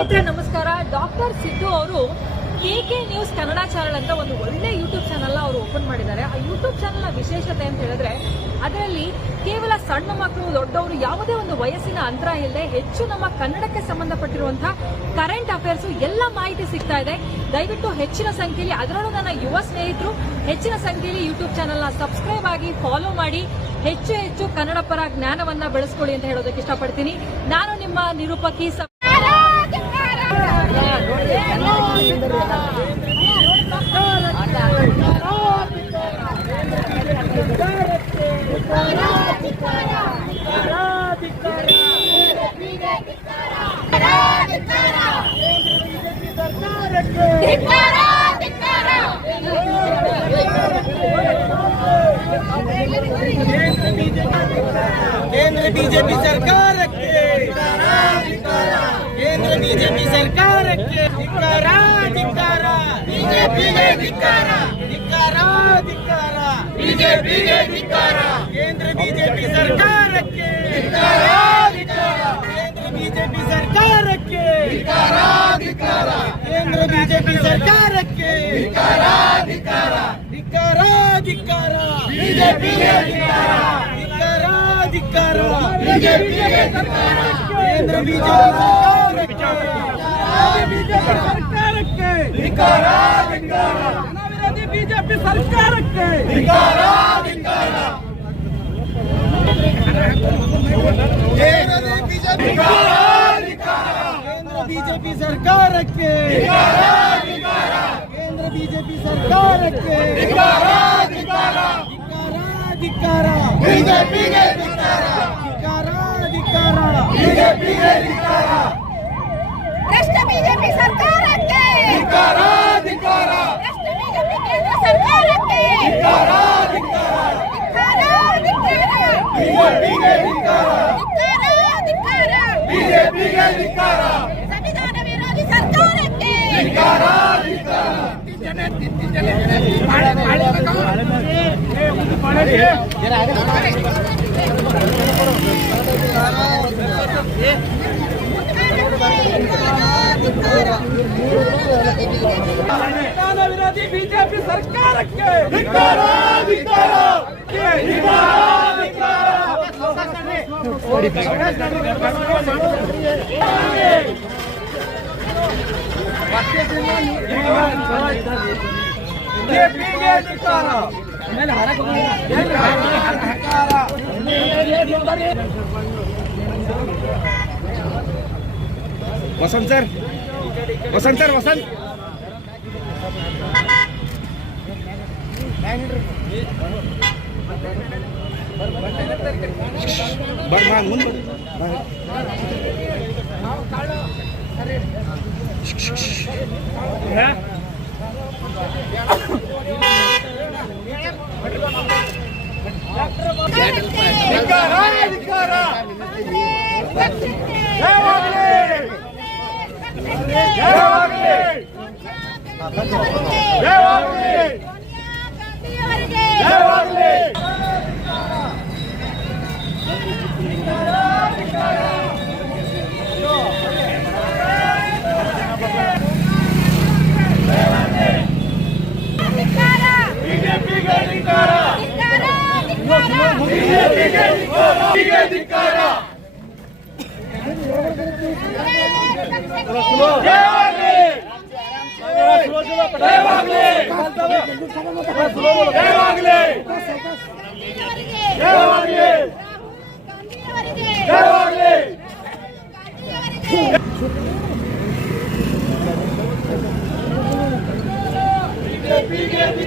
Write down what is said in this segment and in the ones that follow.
ನಮಸ್ಕಾರ. ಡಾಕ್ಟರ್ ಸಿದ್ದು ಅವರು KK news Kannada channel ಅಂತ ಒಂದು ಒಳ್ಳೆ ಯೂಟ್ಯೂಬ್ ಚಾನೆಲ್ ಅವರು ಓಪನ್ ಮಾಡಿದ್ದಾರೆ. ಆ ಯೂಟ್ಯೂಬ್ ಚಾನೆಲ್ ನ ವಿಶೇಷತೆ ಅಂತ ಹೇಳಿದ್ರೆ ಅದರಲ್ಲಿ ಕೇವಲ ಸಣ್ಣ ಮಕ್ಕಳು ದೊಡ್ಡವರು ಯಾವುದೇ ಒಂದು ವಯಸ್ಸಿನ ಅಂತರ ಇಲ್ಲದೆ ಹೆಚ್ಚು ನಮ್ಮ ಕನ್ನಡಕ್ಕೆ ಸಂಬಂಧಪಟ್ಟಿರುವಂತಹ ಕರೆಂಟ್ ಅಫೇರ್ಸ್ ಎಲ್ಲ ಮಾಹಿತಿ ಸಿಗ್ತಾ ಇದೆ. ದಯವಿಟ್ಟು ಹೆಚ್ಚಿನ ಸಂಖ್ಯೆಯಲ್ಲಿ, ಅದರಲ್ಲೂ ನನ್ನ ಯುವ ಸ್ನೇಹಿತರು ಹೆಚ್ಚಿನ ಸಂಖ್ಯೆಯಲ್ಲಿ ಯೂಟ್ಯೂಬ್ ಚಾನೆಲ್ ನ ಸಬ್ಸ್ಕ್ರೈಬ್ ಆಗಿ ಫಾಲೋ ಮಾಡಿ ಹೆಚ್ಚು ಕನ್ನಡ ಪರ ಜ್ಞಾನವನ್ನ ಬೆಳೆಸ್ಕೊಳ್ಳಿ ಅಂತ ಹೇಳೋದಕ್ಕೆ ಇಷ್ಟಪಡ್ತೀನಿ. ನಾನು ನಿಮ್ಮ ನಿರೂಪಕಿ केंद्र बीजेपी सरकार के केंद्र बीजेपी सरकार के बीजेपी केंद्र बीजेपी सरकार के केंद्र बीजेपी सरकार के केंद्र बीजेपी सरकार के बीजेपी केंद्र बीजेपी सरकार के बीजेपी सरकार के केंद्र बीजेपी सरकार के बीजेपी ಭ್ರಷ್ಟ ಬಿಜೆಪಿ ಸರ್ಕಾರಕ್ಕೆ ಭ್ರಷ್ಟ ಬಿಜೆಪಿ ಕೇಂದ್ರ ಸರ್ಕಾರಕ್ಕೆ ಸಂವಿಧಾನ ವಿರೋಧಿ ಸರ್ಕಾರಕ್ಕೆ ಸಂವಿಧಾನ ವಿರೋಧಿ ಬಿಜೆಪಿ ಸರ್ಕಾರಕ್ಕೆ वसंत सर वसंत बर्मान मुंदे बीजेपी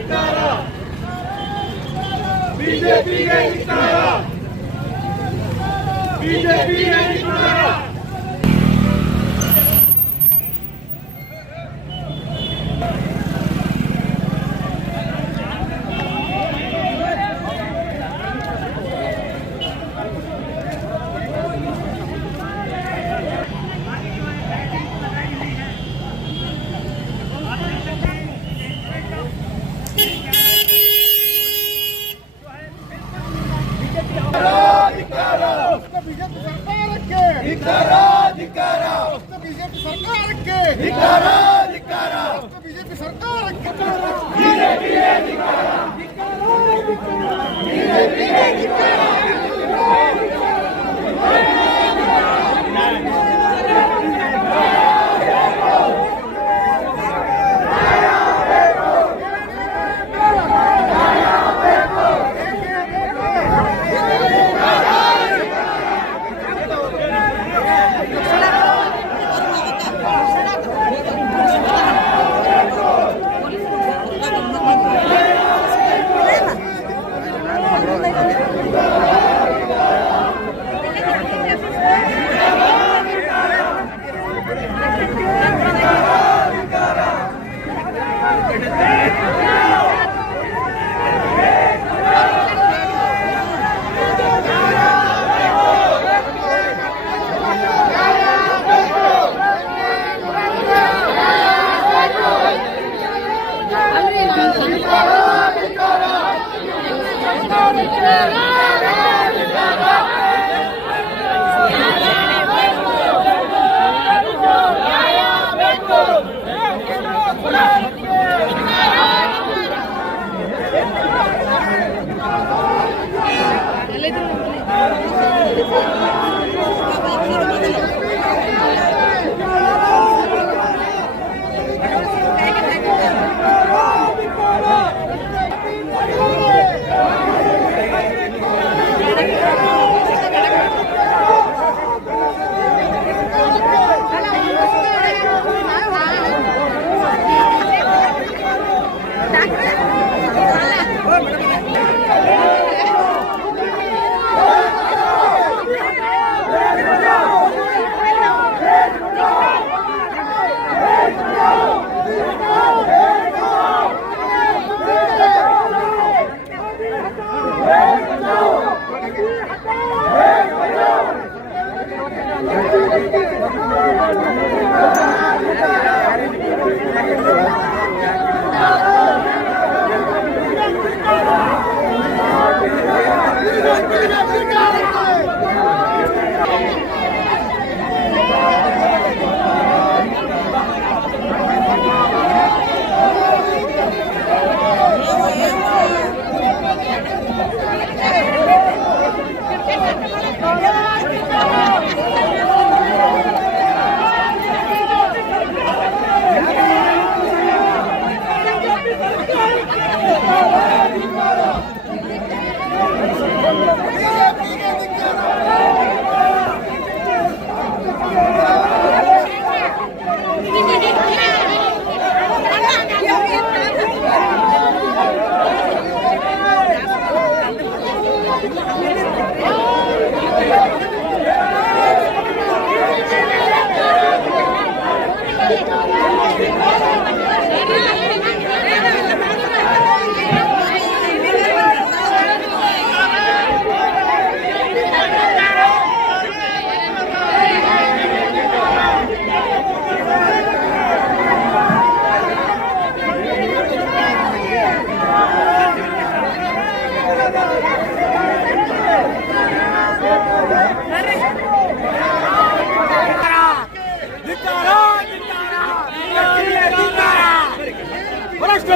सरकार के ಧಿಕ್ಕಾರ ಧಿಕ್ಕಾರ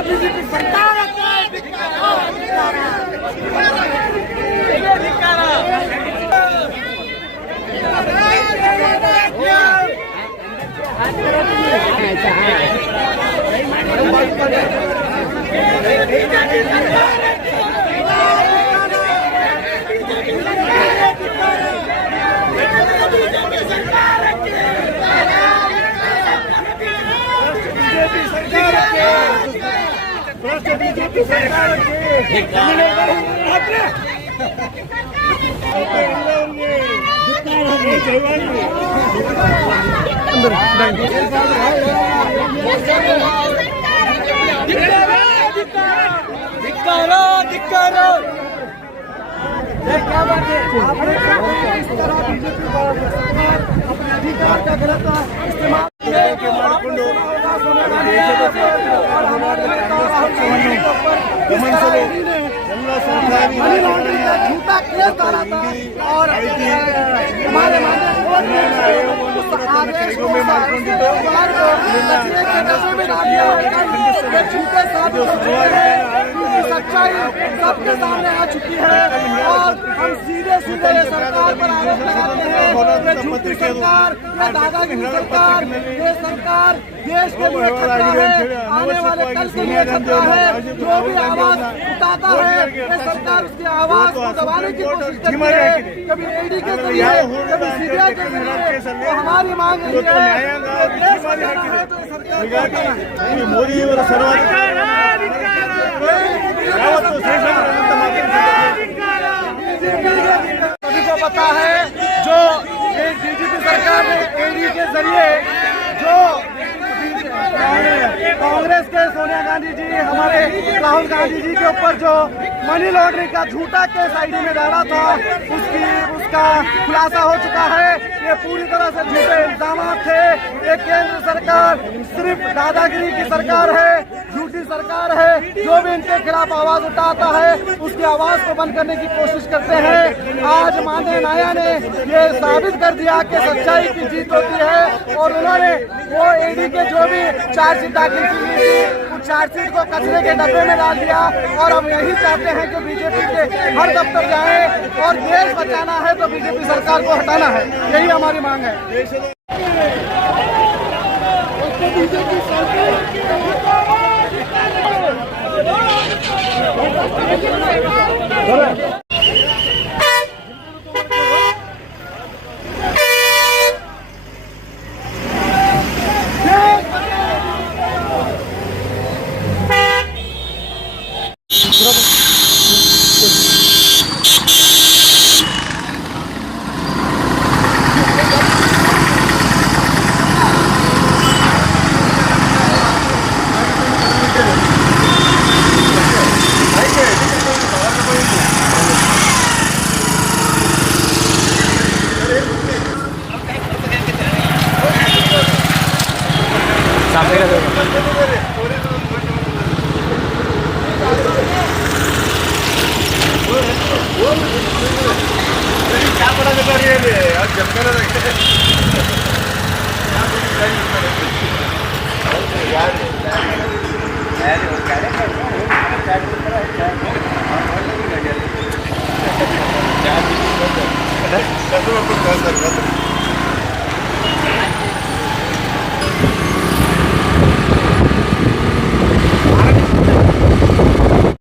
ಬಿಜೆಪಿ ಸರ್ಕಾರಕ್ಕೆ ಬಿಜೆಪಿ ಸರ್ಕಾರಕ್ಕೆ ಬಿಜೆಪಿ ಸರ್ಕಾರಕ್ಕೆ ಮಾಡಿಕೊಂಡು ಗಮನಿಸಲು ಎಲ್ಲ ಸರ್ಕಾರಿ ಆಯೋಗವನ್ನು ಕೈಗೊಮ್ಮೆ ಮಾಡಿಕೊಂಡಿದ್ದು सच्चाई सबके सामने आ चुकी है और हम सीधे सीधे सरकार पर आरोप लगाते हैं ये झूठी सरकार, ये दादागिरी सरकार, ये सरकार देश के लिए खतरा है, आने वाले कल के लिए खतरा है। जो भी आवाज उठाता है ये सरकार उसकी आवाज को दबाने की कोशिश करती है, कभी ईडी के जरिए, कभी सीबीआई के जरिए। तो हमारी मांग यही है देश बचाना है तो सरकार ಮೋದಿಯವರ ಸರ್ವಾಧಿಕಾರ ಯಾವತ್ತೂ ಶ್ರೇಷ್ಠ सभी को पता है जो बीजेपी सरकार ने ईडी के जरिए जो कांग्रेस के सोनिया गांधी जी, हमारे राहुल गांधी जी के ऊपर जो मनी लॉन्ड्रिंग का झूठा केस आईडी में डाला था उसका खुलासा हो चुका है। ये पूरी तरह से झूठे इल्जाम थे। ये केंद्र सरकार सिर्फ दादागिरी की सरकार है, झूठी सरकार है। जो भी इनके खिलाफ आवाज उठाता है उसकी आवाज को बंद करने की कोशिश करते हैं। आज माननीय नाया ने ये साबित कर दिया कि सच्चाई की जीत होती है और उन्होंने वो ईडी के जो भी चार्जशीट दाखिल की थी उस चार्जशीट को कचरे के डब्बे में डाल दिया और हम यही चाहते हैं कि बीजेपी के हर दफ्तर जाए और देश बचाना है तो बीजेपी सरकार को हटाना है, यही हमारी मांग है। बीजेपी सरकार ಸರ್